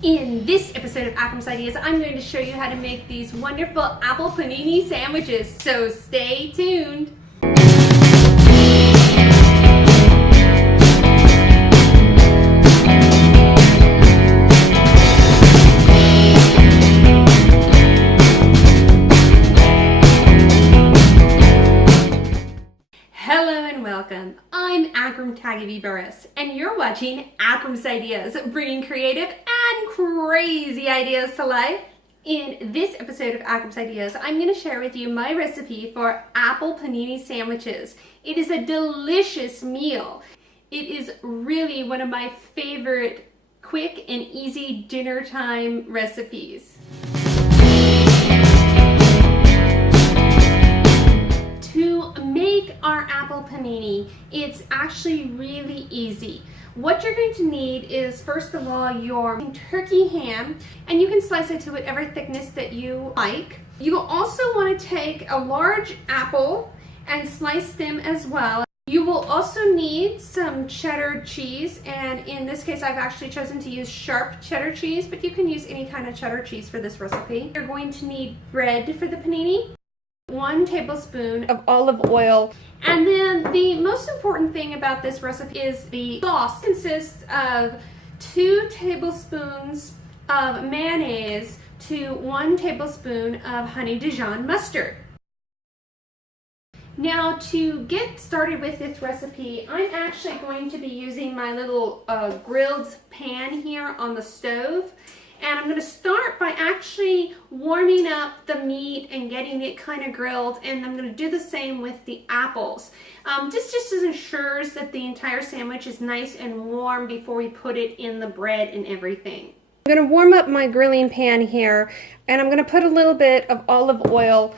In this episode of Akram's Ideas, I'm going to show you how to make these wonderful apple panini sandwiches, so stay tuned. Hello and welcome. I'm Akram Burris, and you're watching Akram's Ideas, bringing creative and crazy ideas to life. In this episode of Akram's Ideas, I'm going to share with you my recipe for apple panini sandwiches. It is a delicious meal. It is really one of my favorite quick and easy dinner time recipes. To make our apple panini, it's actually really easy. What you're going to need is, first of all, your turkey ham, and you can slice it to whatever thickness that you like. You will also want to take a large apple and slice them as well. You will also need some cheddar cheese, and in this case I've actually chosen to use sharp cheddar cheese, but you can use any kind of cheddar cheese for this recipe. You're going to need bread for the panini, 1 tablespoon of olive oil, and then the most important thing about this recipe is the sauce. It consists of 2 tablespoons of mayonnaise to 1 tablespoon of honey Dijon mustard. Now, to get started with this recipe, I'm actually going to be using my little grilled pan here on the stove. And I'm going to start by actually warming up the meat and getting it kind of grilled, and I'm going to do the same with the apples. This just ensures that the entire sandwich is nice and warm before we put it in the bread and everything. I'm going to warm up my grilling pan here, and I'm going to put a little bit of olive oil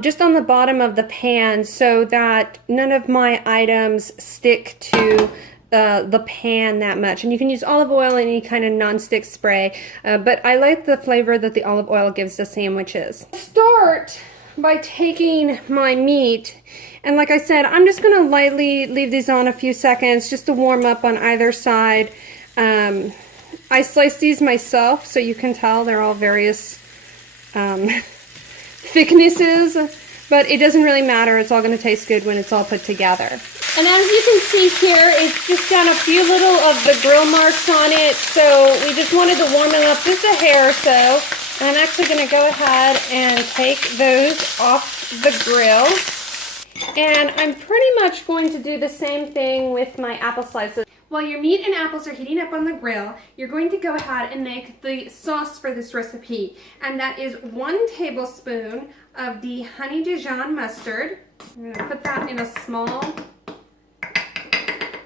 just on the bottom of the pan so that none of my items stick to the pan that much. And you can use olive oil in any kind of non-stick spray, but I like the flavor that the olive oil gives the sandwiches. Start by taking my meat, and like I said, I'm just going to lightly leave these on a few seconds just to warm up on either side. I sliced these myself, so you can tell they're all various thicknesses, but it doesn't really matter. It's all going to taste good when it's all put together. And as you can see here, it's just got a few little of the grill marks on it, so we just wanted to warm it up just a hair or so. And I'm actually going to go ahead and take those off the grill. And I'm pretty much going to do the same thing with my apple slices. While your meat and apples are heating up on the grill, you're going to go ahead and make the sauce for this recipe. And that is 1 tablespoon of the honey Dijon mustard. I'm going to put that in a small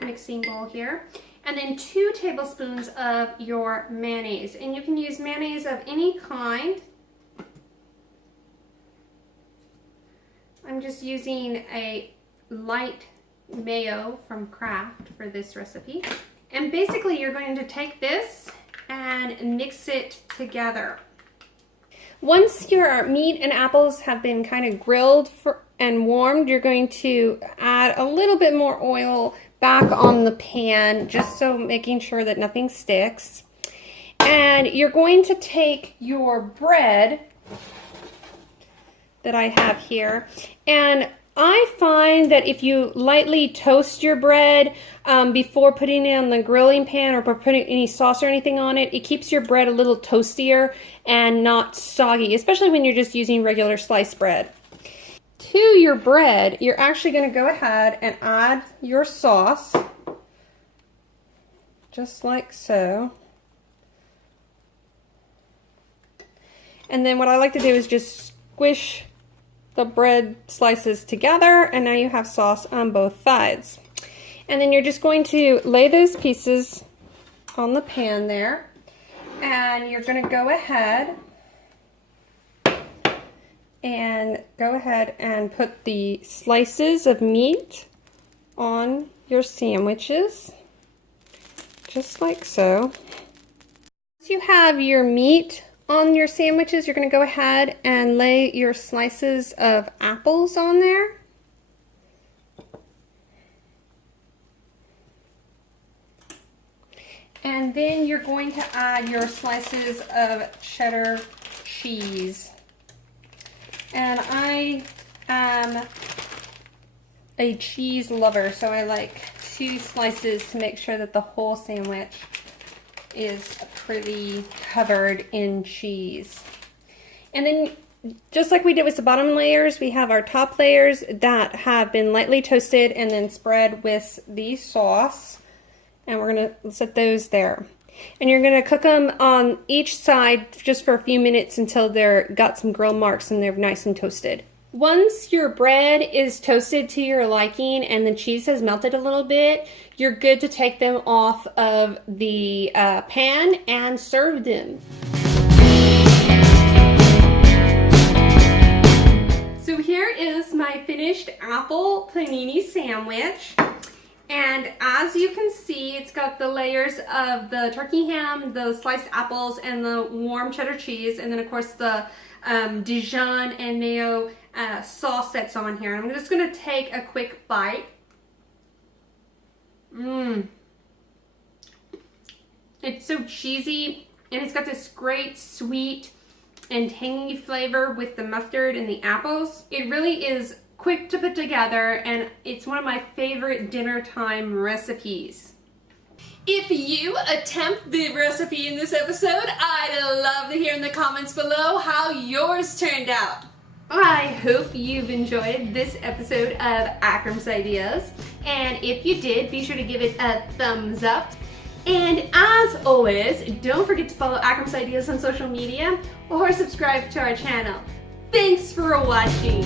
mixing bowl here. And then 2 tablespoons of your mayonnaise. And you can use mayonnaise of any kind. I'm just using a light mayo from Kraft for this recipe. And basically you're going to take this and mix it together. Once your meat and apples have been kind of grilled and warmed, you're going to add a little bit more oil back on the pan, just so making sure that nothing sticks. And you're going to take your bread that I have here, and I find that if you lightly toast your bread before putting it on the grilling pan or putting any sauce or anything on it, it keeps your bread a little toastier and not soggy, especially when you're just using regular sliced bread. To your bread, you're actually going to go ahead and add your sauce, just like so. And then what I like to do is just squish the bread slices together, and now you have sauce on both sides. And then you're just going to lay those pieces on the pan there, and you're going to go ahead and put the slices of meat on your sandwiches, just like so. Once you have your meat on your sandwiches, you're going to go ahead and lay your slices of apples on there. And then you're going to add your slices of cheddar cheese. And I am a cheese lover, so I like 2 slices to make sure that the whole sandwich is pretty covered in cheese. And then just like we did with the bottom layers, we have our top layers that have been lightly toasted and then spread with the sauce. And we're going to set those there. And you're going to cook them on each side just for a few minutes until they're got some grill marks and they're nice and toasted. Once your bread is toasted to your liking and the cheese has melted a little bit, you're good to take them off of the pan and serve them. So here is my finished apple panini sandwich. And as you can see, it's got the layers of the turkey ham, the sliced apples, and the warm cheddar cheese, and then of course the Dijon and mayo sauce that's on here. I'm just going to take a quick bite. It's so cheesy, and it's got this great sweet and tangy flavor with the mustard and the apples. It really is quick to put together, and it's one of my favorite dinner time recipes. If you attempt the recipe in this episode, I'd love to hear in the comments below how yours turned out. I hope you've enjoyed this episode of Akram's Ideas, and if you did, be sure to give it a thumbs up. And as always, don't forget to follow Akram's Ideas on social media or subscribe to our channel. Thanks for watching.